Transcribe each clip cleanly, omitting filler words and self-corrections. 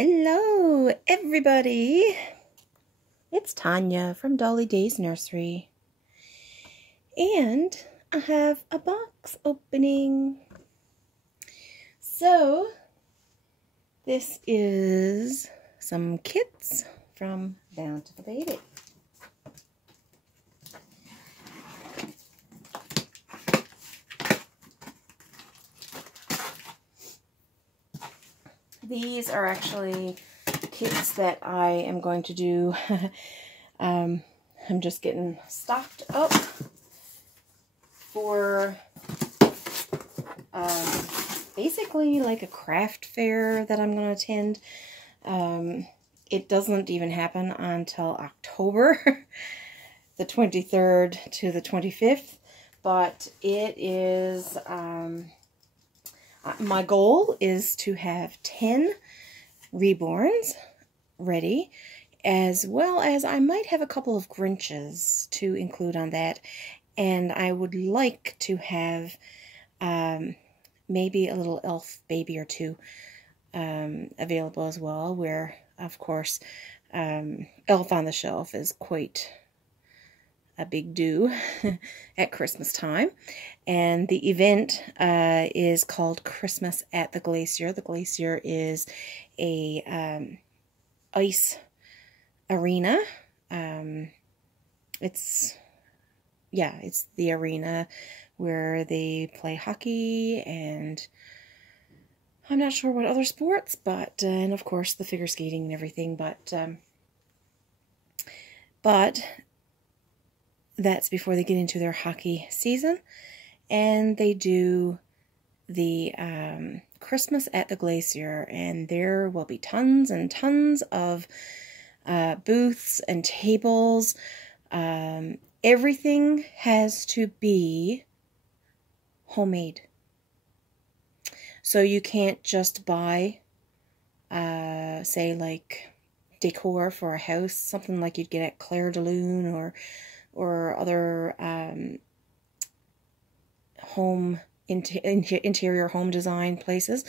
Hello, everybody. It's Tanya from Dolly Day's Nursery. And I have a box opening. So, this is some kits from Bountiful Baby. These are actually kits that I am going to do. I'm just getting stocked up for basically like a craft fair that I'm going to attend. It doesn't even happen until October, the 23rd to the 25th, but it is... my goal is to have 10 reborns ready, as well as I might have a couple of Grinches to include on that. And I would like to have maybe a little elf baby or two available as well, where, of course, Elf on the Shelf is quite a big do at Christmas time. And the event is called Christmas at the Glacier. The Glacier is a ice arena. It's the arena where they play hockey and I'm not sure what other sports, but and of course the figure skating and everything, but that's before they get into their hockey season. And they do the Christmas at the Glacier, and there will be tons and tons of booths and tables. Everything has to be homemade. So you can't just buy, say, like decor for a house, something like you'd get at Claire de Lune or other interior home design places.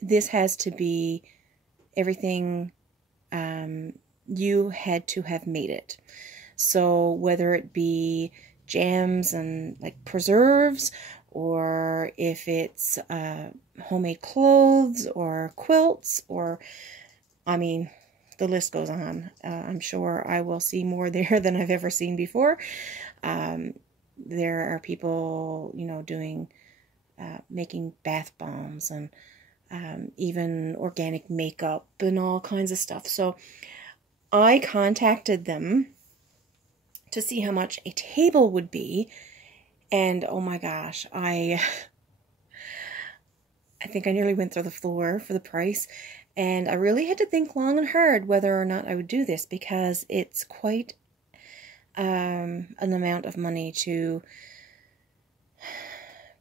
This has to be everything you had to have made it. So whether it be jams and like preserves, or if it's homemade clothes or quilts, or I mean, the list goes on. I'm sure I will see more there than I've ever seen before. There are people, doing, making bath bombs and even organic makeup and all kinds of stuff. So I contacted them to see how much a table would be. And oh my gosh, I think I nearly went through the floor for the price. And I really had to think long and hard whether or not I would do this, because it's quite an amount of money to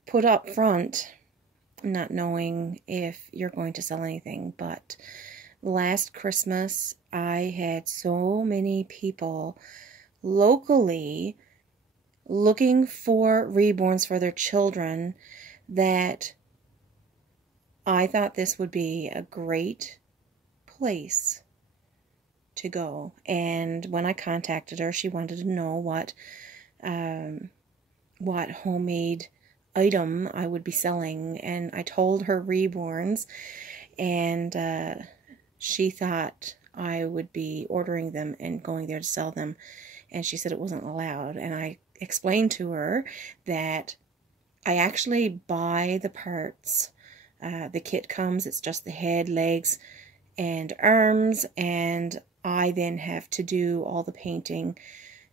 put up front, not knowing if you're going to sell anything. But last Christmas, I had so many people locally looking for reborns for their children that I thought this would be a great place to go. And when I contacted her, she wanted to know what homemade item I would be selling, and I told her reborns, and she thought I would be ordering them and going there to sell them, and she said it wasn't allowed. And I explained to her that I actually buy the parts. The kit comes, it's just the head, legs, and arms, and I then have to do all the painting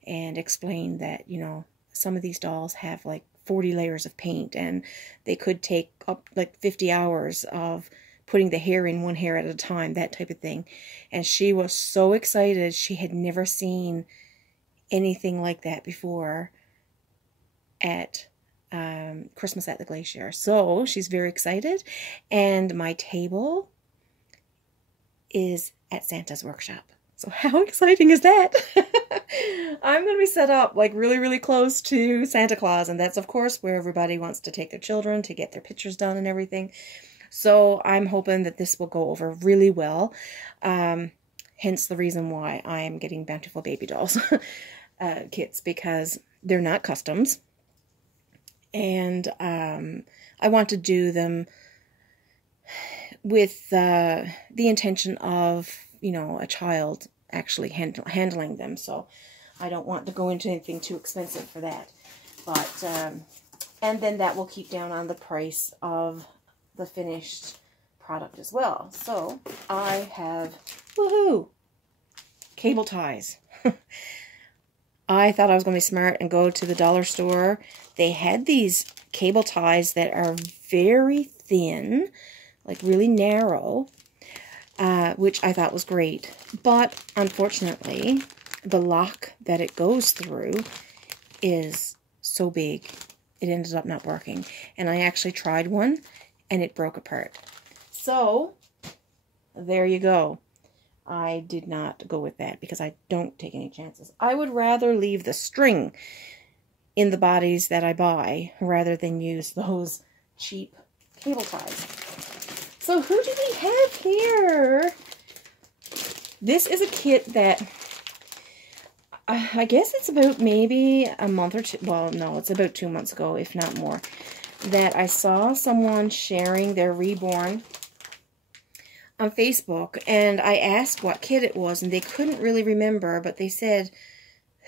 and explain that, some of these dolls have like 40 layers of paint, and they could take up like 50 hours of putting the hair in one hair at a time, that type of thing. And she was so excited. She had never seen anything like that before at Christmas at the Glacier. So she's very excited. And my table is at Santa's workshop. So how exciting is that? I'm going to be set up like really, really close to Santa Claus. And that's, of course, where everybody wants to take their children to get their pictures done and everything. So I'm hoping that this will go over really well. Hence the reason why I am getting Bountiful Baby dolls kits, because they're not customs. And I want to do them with the intention of, you know, a child actually handling them. So I don't want to go into anything too expensive for that. But, and then that will keep down on the price of the finished product as well. So I have, woohoo, cable ties. I thought I was going to be smart and go to the dollar store. They had these cable ties that are very thin, like really narrow, which I thought was great. But unfortunately, the lock that it goes through is so big, it ended up not working. And I actually tried one, and it broke apart. So, there you go. I did not go with that because I don't take any chances. I would rather leave the string in the bodies that I buy rather than use those cheap cable ties. So who do we have here? This is a kit that I guess it's about maybe a month or two. Well, no, it's about 2 months ago, if not more, that I saw someone sharing their reborn on Facebook, and I asked what kit it was, and they couldn't really remember, but they said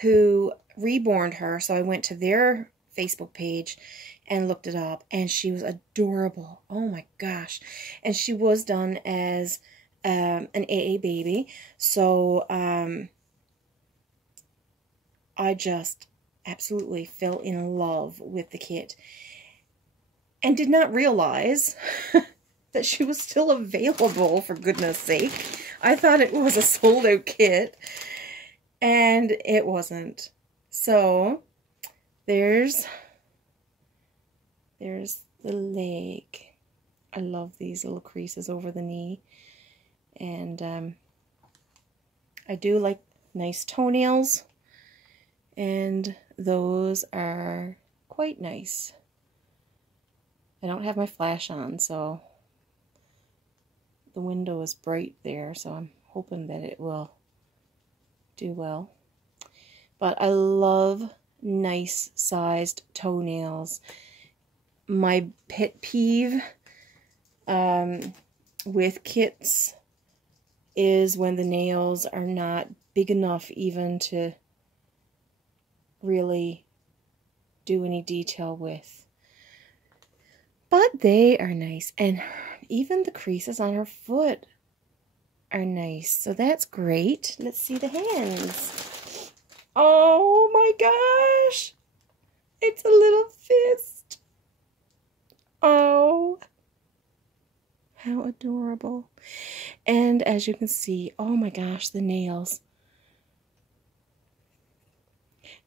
who reborned her, so I went to their Facebook page and looked it up, and she was adorable. Oh my gosh. And she was done as an hA.R.T. baby, so I just absolutely fell in love with the kit and did not realize that she was still available, for goodness sake. I thought it was a sold-out kit, and it wasn't. So, there's the leg. I love these little creases over the knee. And I do like nice toenails, and those are quite nice. I don't have my flash on, so the window is bright there, so I'm hoping that it will do well. But I love nice sized toenails. My pet peeve with kits is when the nails are not big enough even to really do any detail with. But they are nice, and even the creases on her foot are nice, so that's great. Let's see the hands. Oh my gosh! It's a little fist. Oh, how adorable. And as you can see, oh my gosh, the nails.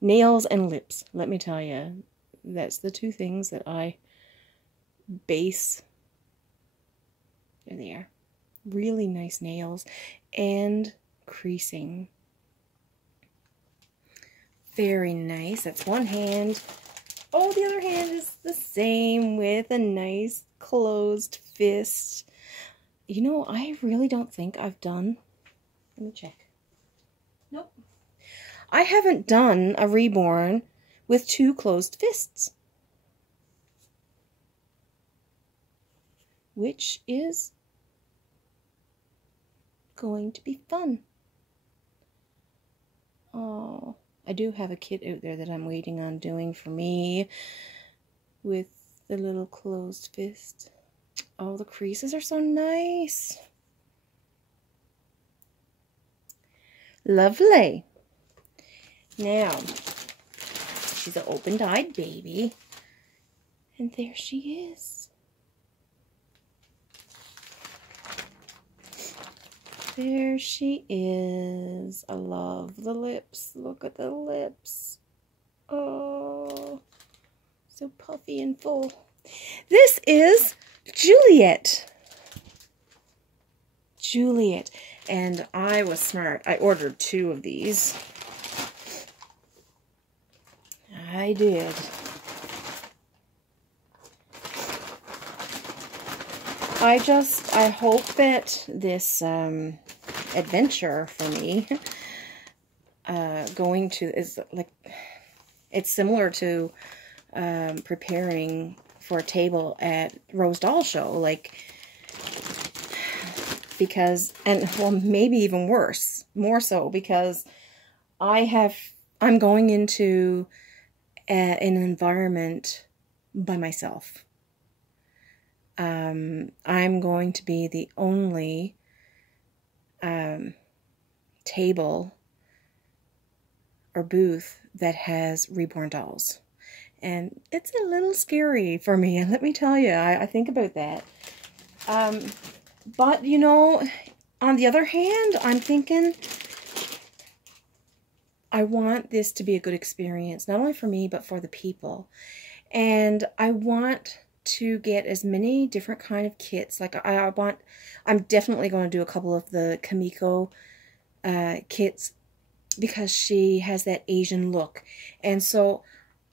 Nails and lips, let me tell you. That's the two things that I base. There they are. Really nice nails and creasing. Very nice. That's one hand. Oh, the other hand is the same with a nice closed fist. You know, I really don't think I've done... Let me check. Nope. I haven't done a reborn with two closed fists, which is going to be fun. Oh, I do have a kit out there that I'm waiting on doing for me with the little closed fist. Oh, the creases are so nice. Lovely. Now, she's an open-eyed baby, and there she is. There she is. I love the lips. Look at the lips. Oh, so puffy and full. This is Juliet. Juliet. And I was smart. I ordered 2 of these. I did. I hope that this adventure for me going to is like, it's similar to preparing for a table at Rose Doll Show, like, because, and well, maybe even worse, more so, because I'm going into an environment by myself. I'm going to be the only table or booth that has reborn dolls. And it's a little scary for me, and let me tell you, I think about that. But, you know, on the other hand, I'm thinking I want this to be a good experience, not only for me, but for the people. And I want to get as many different kind of kits. Like, I'm definitely going to do a couple of the Kamiko kits, because she has that Asian look. And so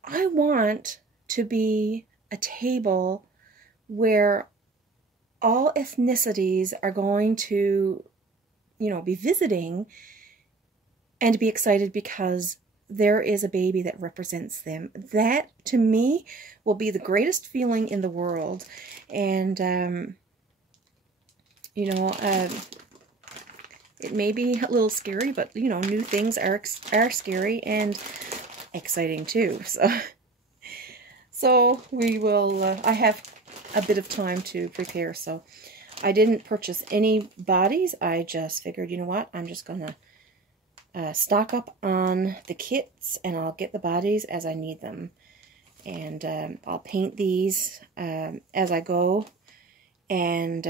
I want to be a table where all ethnicities are going to, you know, be visiting and be excited because there is a baby that represents them. That, to me, will be the greatest feeling in the world. And, you know, it may be a little scary, but, you know, new things are scary and exciting too. So we will, I have a bit of time to prepare. So I didn't purchase any bodies. I just figured, you know what, I'm just going to stock up on the kits, and I'll get the bodies as I need them. And I'll paint these as I go, and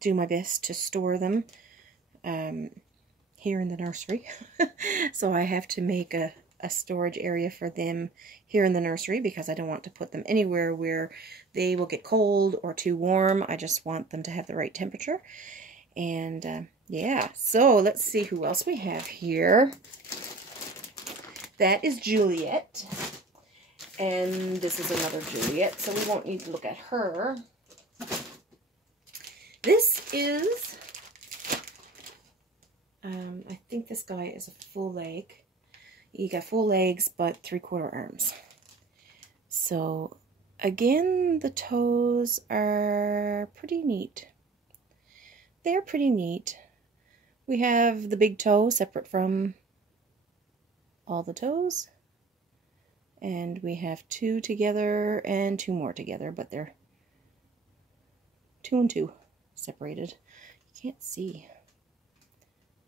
do my best to store them here in the nursery. So I have to make a storage area for them here in the nursery, because I don't want to put them anywhere where they will get cold or too warm. I just want them to have the right temperature. And yeah, so let's see who else we have here. That is Juliet, and this is another Juliet, so we won't need to look at her. This is, I think this guy is a full leg. You got full legs, but 3/4 arms. So, again, the toes are pretty neat. They're pretty neat. We have the big toe separate from all the toes. And we have 2 together and 2 more together, but they're 2 and 2 separated. You can't see.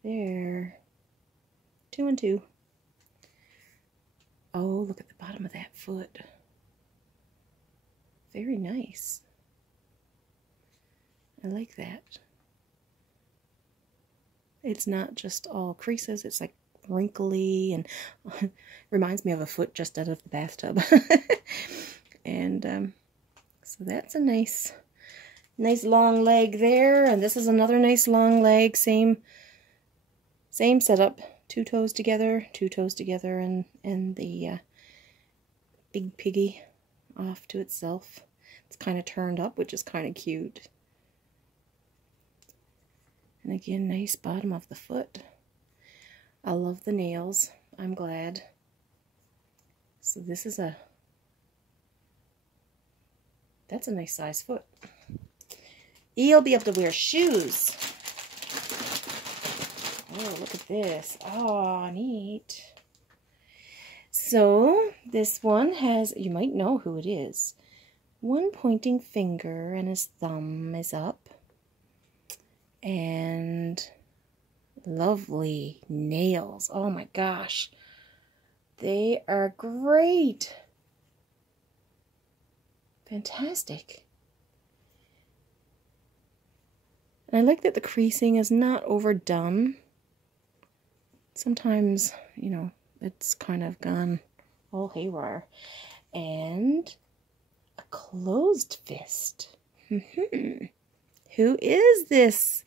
There. 2 and 2. Oh, look at the bottom of that foot. Very nice. I like that. It's not just all creases, it's like wrinkly, and reminds me of a foot just out of the bathtub. And so that's a nice long leg there, and this is another nice long leg, same setup. 2 toes together, 2 toes together, and the big piggy off to itself. It's kind of turned up, which is kind of cute. And again, nice bottom of the foot. I love the nails. I'm glad. So this is that's a nice size foot. He'll be able to wear shoes. Oh, look at this. Oh, neat. So, this one has, you might know who it is. One pointing finger, and his thumb is up. And lovely nails. Oh my gosh. They are great. Fantastic. And I like that the creasing is not overdone. Sometimes, you know, it's kind of gone all haywire. And a closed fist. Who is this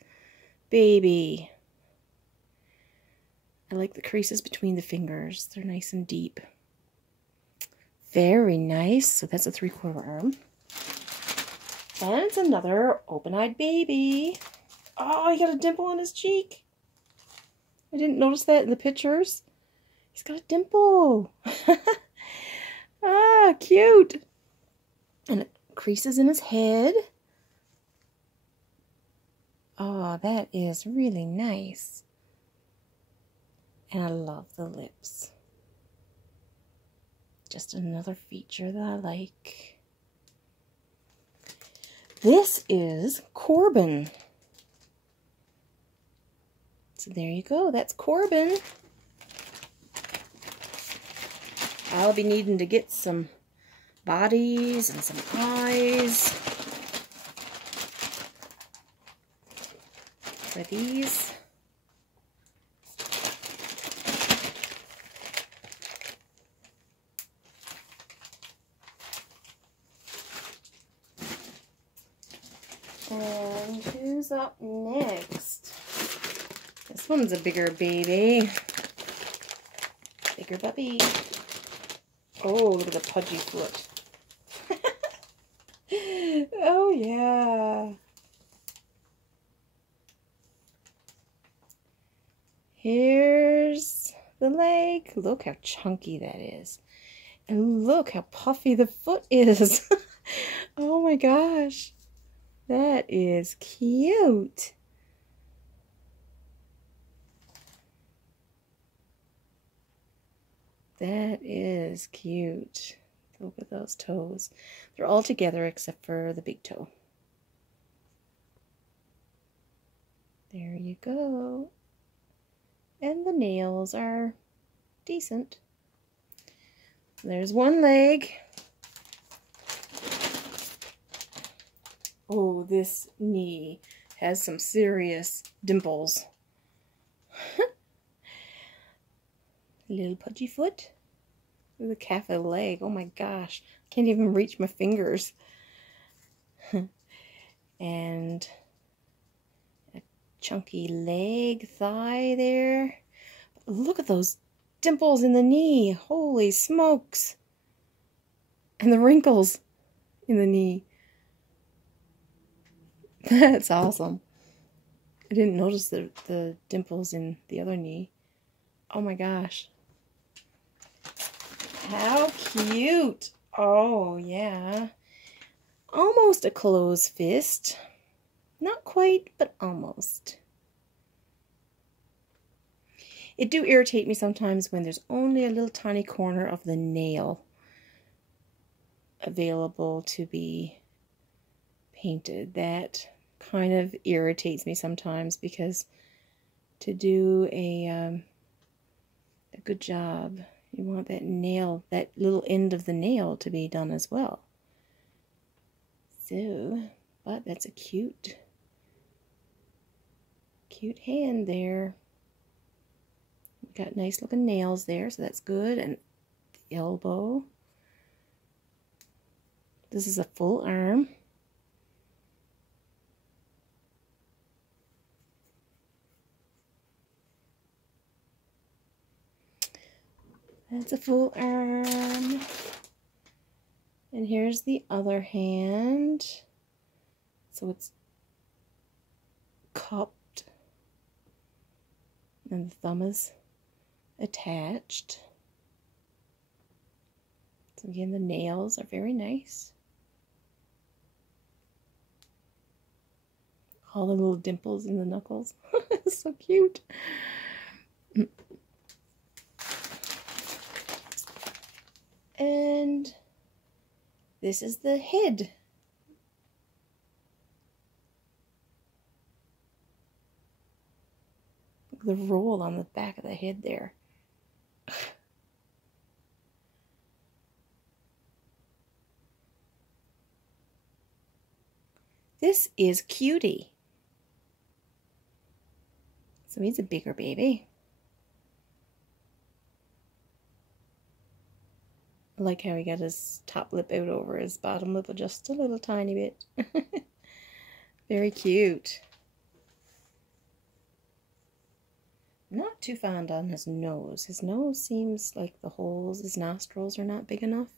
baby? I like the creases between the fingers. They're nice and deep. Very nice. So that's a 3/4 arm. And it's another open-eyed baby. Oh, he got a dimple on his cheek. I didn't notice that in the pictures. He's got a dimple. Ah, cute. And creases in his head. Oh, that is really nice. And I love the lips. Just another feature that I like. This is Corbin. So there you go. That's Corbin. I'll be needing to get some bodies and some eyes for these. And who's up next? This one's a bigger baby. Bigger puppy. Oh, look at the pudgy foot. Oh, yeah. Here's the leg. Look how chunky that is. And look how puffy the foot is. Oh my gosh. That is cute. That is cute. Look at those toes. They're all together except for the big toe. There you go. And the nails are decent. There's one leg. Oh, this knee has some serious dimples. Little pudgy foot. Look at the calf of the leg. Oh my gosh. Can't even reach my fingers. And a chunky leg, thigh there. Look at those dimples in the knee. Holy smokes. And the wrinkles in the knee. That's awesome. I didn't notice the dimples in the other knee. Oh my gosh. How cute. Oh, yeah. Almost a closed fist. Not quite, but almost. It do irritate me sometimes when there's only a little tiny corner of the nail available to be painted. That kind of irritates me sometimes, because to do a good job, you want that nail, that little end of the nail to be done as well. So, but that's a cute hand there. Got nice looking nails there, so that's good. And the elbow. This is a full arm. That's a full arm. And here's the other hand. So it's cupped. And the thumb is attached. So again, the nails are very nice. All the little dimples in the knuckles. So cute. And this is the head. Look at the roll on the back of the head there. This is Cutie. So he's a bigger baby. I like how he got his top lip out over his bottom lip just a little tiny bit. Very cute. Not too fond on his nose. His nose seems like the holes, his nostrils are not big enough.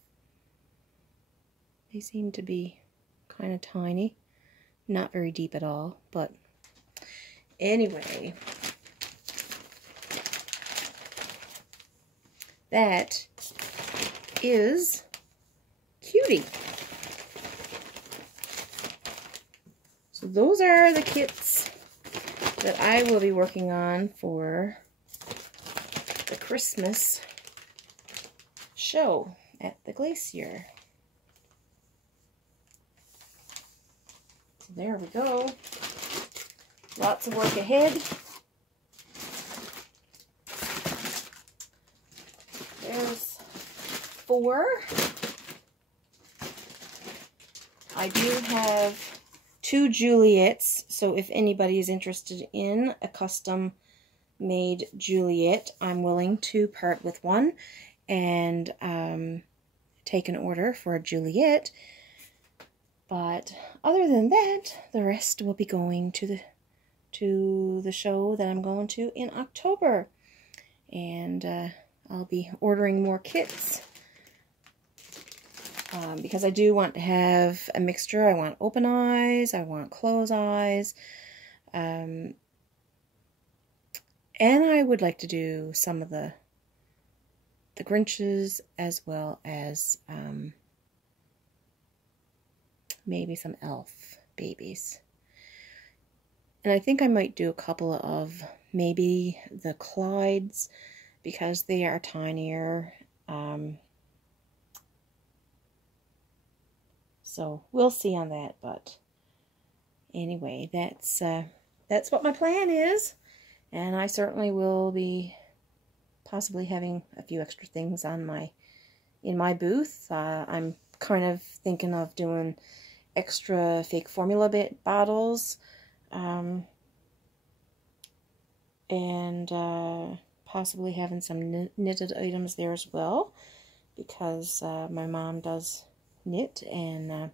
They seem to be kind of tiny. Not very deep at all, but anyway. That is Cutie. So those are the kits that I will be working on for the Christmas show at the Glacier. So there we go. Lots of work ahead. There's 4. I do have 2 Juliets, so if anybody is interested in a custom made Juliet, I'm willing to part with one and take an order for a Juliet. But other than that, the rest will be going to the show that I'm going to in October. And I'll be ordering more kits. Because I do want to have a mixture. I want open eyes, I want closed eyes, and I would like to do some of the Grinches as well as maybe some elf babies. And I think I might do a couple of maybe the Clydes because they are tinier. So we'll see on that, but anyway, that's what my plan is, and I certainly will be possibly having a few extra things on in my booth. I'm kind of thinking of doing extra fake formula bottles, and possibly having some knitted items there as well, because my mom does knit, and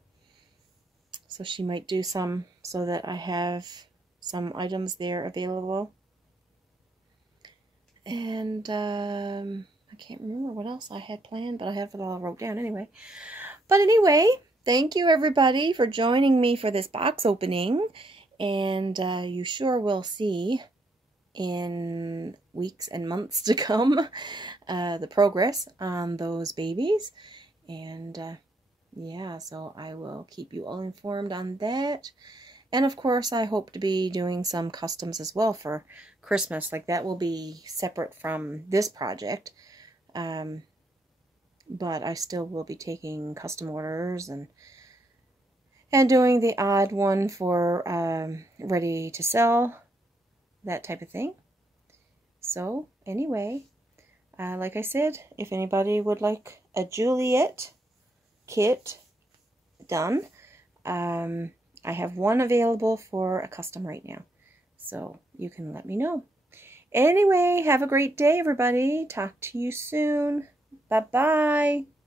so she might do some so that I have some items there available. And I can't remember what else I had planned, but I have it all wrote down anyway. But anyway, thank you everybody for joining me for this box opening, and you sure will see in weeks and months to come the progress on those babies. And yeah, so I will keep you all informed on that. And of course, I hope to be doing some customs as well for Christmas. Like, that will be separate from this project. But I still will be taking custom orders and doing the odd one for ready to sell, that type of thing. So anyway, like I said, if anybody would like a Juliet kit done, I have one available for a custom right now, so you can let me know. Anyway, have a great day everybody. Talk to you soon. Bye bye.